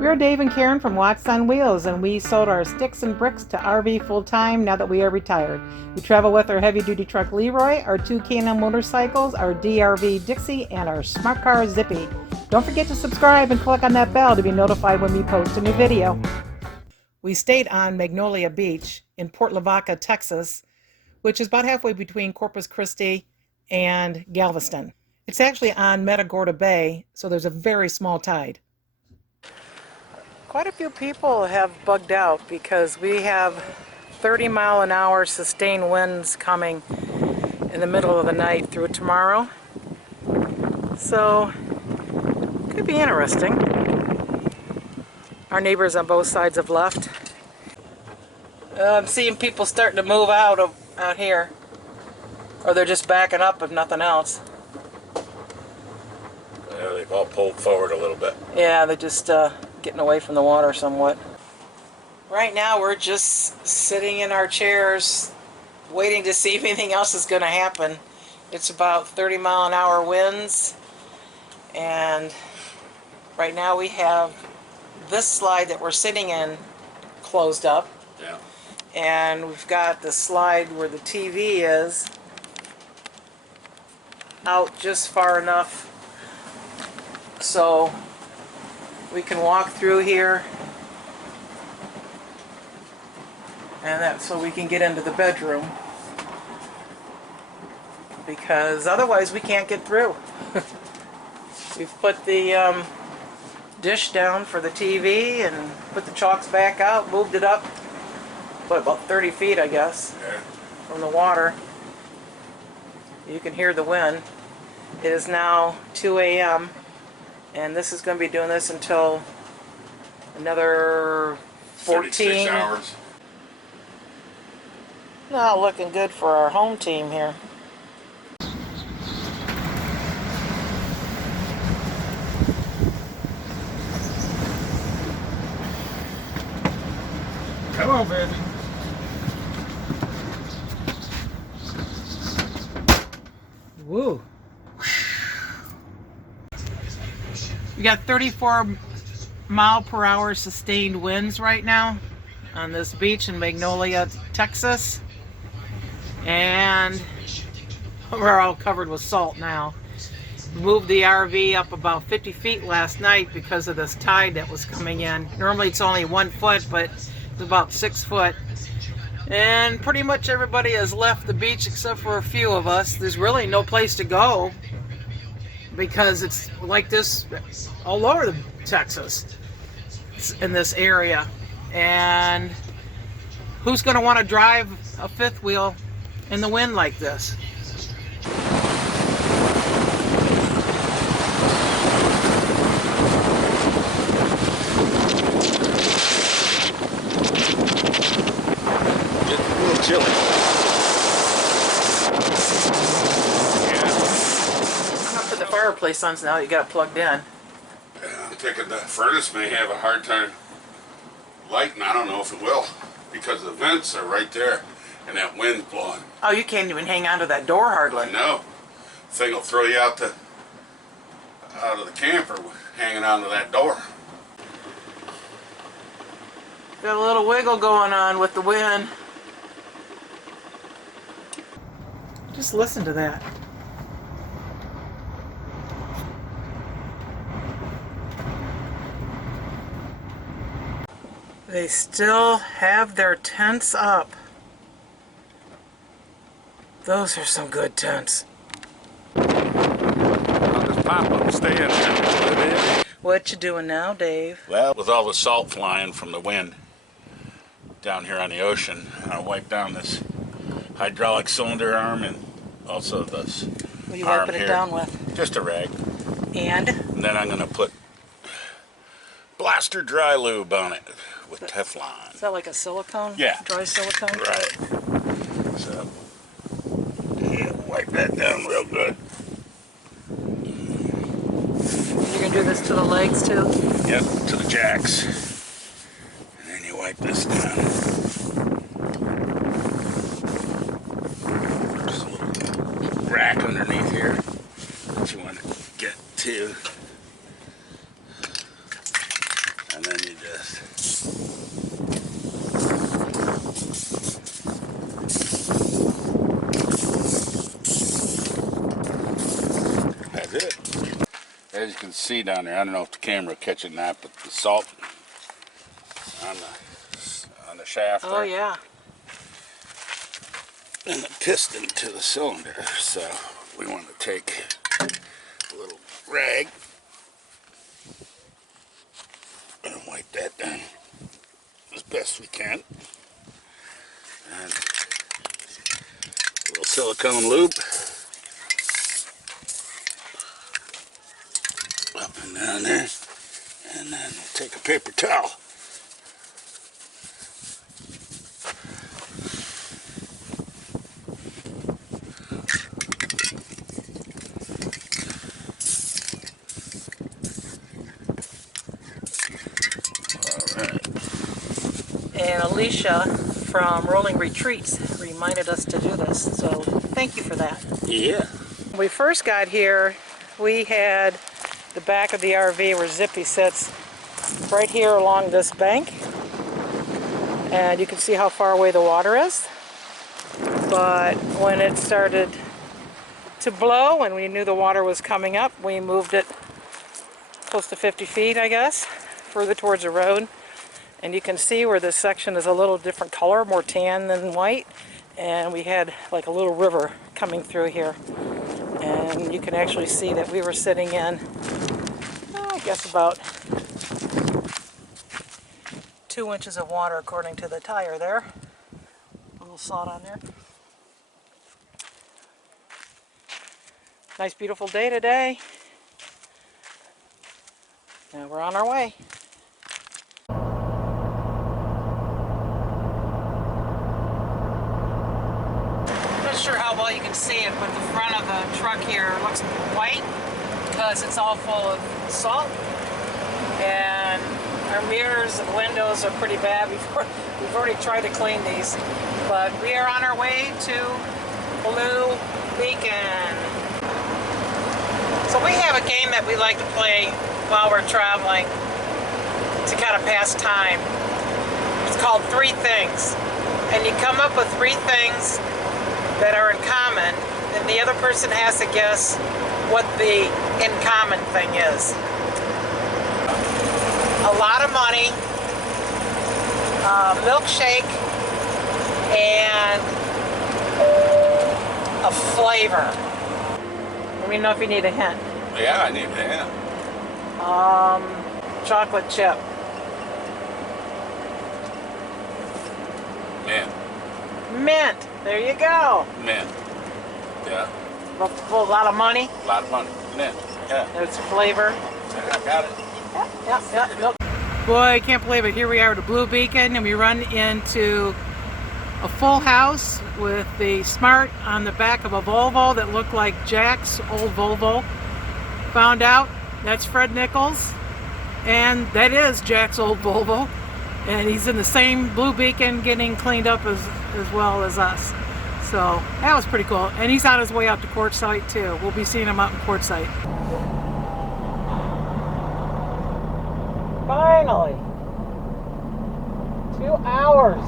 We're Dave and Karen from Watts on Wheels, and we sold our sticks and bricks to RV full-time now that we are retired. We travel with our heavy-duty truck Leroy, our two K&N motorcycles, our DRV Dixie, and our smart car Zippy. Don't forget to subscribe and click on that bell to be notified when we post a new video. We stayed on Magnolia Beach in Port Lavaca, Texas, which is about halfway between Corpus Christi and Galveston. It's actually on Matagorda Bay, so there's a very small tide. Quite a few people have bugged out because we have 30-mile-an-hour sustained winds coming in the middle of the night through tomorrow. So, could be interesting. Our neighbors on both sides have left. I'm seeing people starting to move out here. Or they're just backing up if nothing else. Yeah, they've all pulled forward a little bit. Yeah, they're just getting away from the water somewhat. Right now we're just sitting in our chairs waiting to see if anything else is going to happen. It's about 30-mile-an-hour winds, and right now we have this slide that we're sitting in closed up. Yeah. And we've got the slide where the TV is out just far enough so we can walk through here, and that's so we can get into the bedroom, because otherwise we can't get through. We've put the dish down for the TV and put the chalks back out, moved it up, about 30 feet I guess, yeah, from the water. You can hear the wind. It is now 2 a.m. and this is going to be doing this until another 36 hours. Not looking good for our home team here. Come on, baby. Woo. We got 34-mile-per-hour sustained winds right now on this beach in Magnolia, Texas. And we're all covered with salt now. We moved the RV up about 50 feet last night because of this tide that was coming in. Normally it's only 1 foot, but it's about 6 foot. And pretty much everybody has left the beach except for a few of us. There's really no place to go because it's like this all over Texas. It's in this area. And who's going to want to drive a fifth wheel in the wind like this? Getting a little chilly. Yeah. I'm going to put the fireplace on now. You got it plugged in. I'm thinking the furnace may have a hard time lighting. I don't know if it will, because the vents are right there and that wind's blowing. Oh, you can't even hang on to that door hardly. I know. Thing will throw you out of the camper hanging onto that door. Got a little wiggle going on with the wind. Just listen to that. They still have their tents up. Those are some good tents. I'll just pop them, stay in there. What you doing now, Dave? Well, with all the salt flying from the wind down here on the ocean, I wiped down this hydraulic cylinder arm and also this What are you arm wiping it here. down with? Just a rag. And And then I'm going to put blaster dry lube on it with Teflon. is that like a silicone? Yeah. Dry silicone? Right. So, yeah, wipe that down real good. You're gonna do this to the legs too? Yep, to the jacks. And then you wipe this down. Just a little rack underneath here that you want to get to. And then this. That's it. As you can see down there, I don't know if the camera catching that, but the salt on the shaft. Oh, there. yeah. And the piston to the cylinder. So we want to take a little rag and wipe that down as best we can. And a little silicone lube up and down there. And then we'll take a paper towel. And Alicia from Rolling Retreats reminded us to do this, so thank you for that. Yeah. When we first got here, we had the back of the RV where Zippy sits right here along this bank, and you can see how far away the water is. But when it started to blow and we knew the water was coming up, we moved it close to 50 feet, I guess, further towards the road. And you can see where this section is a little different color, more tan than white. And we had like a little river coming through here. And you can actually see that we were sitting in, I guess about 2 inches of water according to the tire there. A little salt on there. Nice beautiful day today. And we're on our way. Sure how well you can see it, but the front of the truck here looks white because it's all full of salt, and our mirrors and windows are pretty bad. We've already tried to clean these, but we are on our way to Blue Beacon. So we have a game that we like to play while we're traveling to kind of pass time. It's called Three Things, and you come up with 3 things that are in common, and the other person has to guess what the in common thing is. A lot of money, a milkshake, and a flavor. Let me know if you need a hint. Yeah, I need a hint. Chocolate chip. Mint. Mint. There you go. Mint. Yeah. A lot of money. A lot of money. Mint. Yeah. There's flavor. I got it. Yeah. Milk. Boy, I can't believe it. Here we are at the Blue Beacon, and we run into a full house with the Smart on the back of a Volvo that looked like Jack's old Volvo. Found out that's Fred Nichols, and that is Jack's old Volvo, and he's in the same Blue Beacon getting cleaned up as well as us. So that was pretty cool, and he's on his way out to Quartzsite too. We'll be seeing him out in Quartzsite. Finally, 2 hours.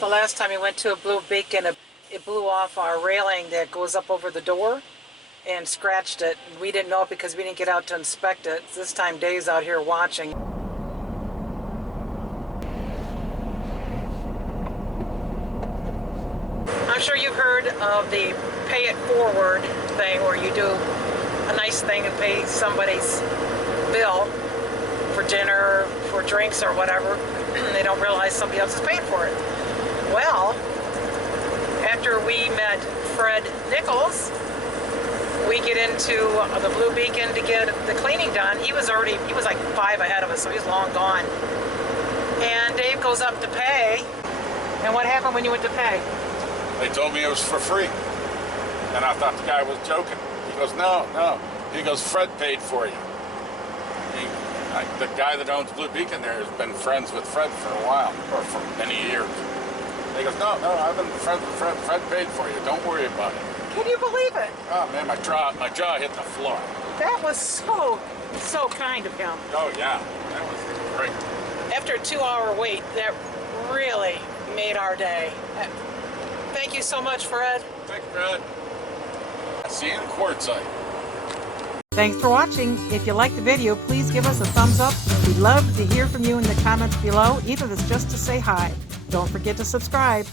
The last time we went to a Blue Beacon, it blew off our railing that goes up over the door and scratched it. We didn't know it because we didn't get out to inspect it. This time Dave's out here watching. I'm sure you've heard of the pay it forward thing, where you do a nice thing and pay somebody's bill for dinner, for drinks or whatever. They don't realize somebody else is paying for it. Well, after we met Fred Nichols, we get into the Blue Beacon to get the cleaning done. He was like 5 ahead of us, so he's long gone. And Dave goes up to pay, And what happened when you went to pay? They told me it was for free. And I thought the guy was joking. He goes, no, no. He goes, Fred paid for you. The guy that owns Blue Beacon there has been friends with Fred for a while, or for many years. He goes, no, no, I've been friends with Fred. Fred paid for you. Don't worry about it. Can you believe it? Oh, man, my jaw hit the floor. That was so kind of him. Oh, yeah. That was great. After a 2-hour wait, that really made our day. Thank you so much, Fred. Thanks, Fred. See you in Quartzsite. Thanks for watching. If you liked the video, please give us a thumbs up. We'd love to hear from you in the comments below, even if it's just to say hi. Don't forget to subscribe.